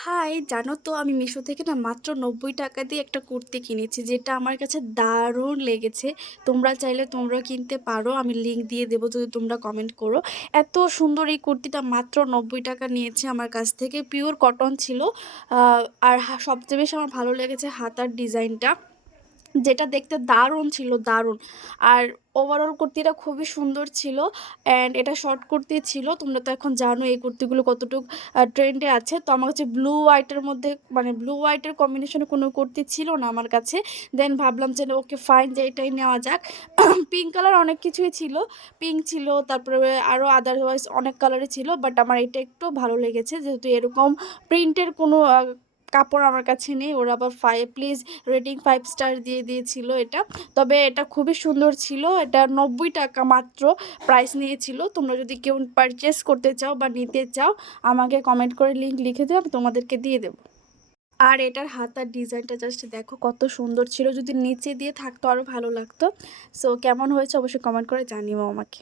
High, জানো তো আমি মিশো থেকে না মাত্র 90 টাকা দিয়ে একটা কুর্তি কিনেছি, যেটা আমার কাছে দারুণ লেগেছে। তোমরা চাইলে তোমরা কিনতে পারো, আমি লিংক দিয়ে দেবো যদি তোমরা কমেন্ট করো। এত সুন্দর এই কুর্তিটা মাত্র 90 টাকা নিয়েছে আমার কাছ থেকে, পিওর কটন ছিল। আর সবচেয়ে বেশি আমার ভালো লেগেছে হাতার ডিজাইনটা, যেটা দেখতে দারুণ ছিল, দারুণ। আর ওভারঅল কুর্তিটা খুবই সুন্দর ছিল। অ্যান্ড এটা শর্ট কুর্তি ছিল। তোমরা তো এখন জানো এই কুর্তিগুলো কতটুকু ট্রেন্ডে আছে। তো আমার কাছে ব্লু হোয়াইটের মধ্যে, মানে ব্লু হোয়াইটের কম্বিনেশনে কোনো কুর্তি ছিল না আমার কাছে। দেন ভাবলাম যে ওকে ফাইন, যে এটাই নেওয়া যাক। পিঙ্ক কালার অনেক কিছুই ছিল, পিঙ্ক ছিল, তারপরে আরও আদারওয়াইজ অনেক কালারই ছিল, বাট আমার এটা একটু ভালো লেগেছে, যেহেতু এরকম প্রিন্টের কোনো কাপড় আমার কাছে নেই। ওরা আবার প্লিজ রেটিং 5 স্টার দিয়ে দিয়েছিল এটা। তবে এটা খুবই সুন্দর ছিল। এটা 90 টাকা মাত্র প্রাইস নিয়েছিল। তোমরা যদি কেউ পারচেস করতে চাও বা নিতে চাও, আমাকে কমেন্ট করে লিংক লিখে দেবো, আমি তোমাদেরকে দিয়ে দেবো। আর এটার হাতার ডিজাইনটা জাস্ট দেখো কত সুন্দর ছিল, যদি নিচে দিয়ে থাকতো আরও ভালো লাগতো। সো কেমন হয়েছে অবশ্যই কমেন্ট করে জানিও আমাকে।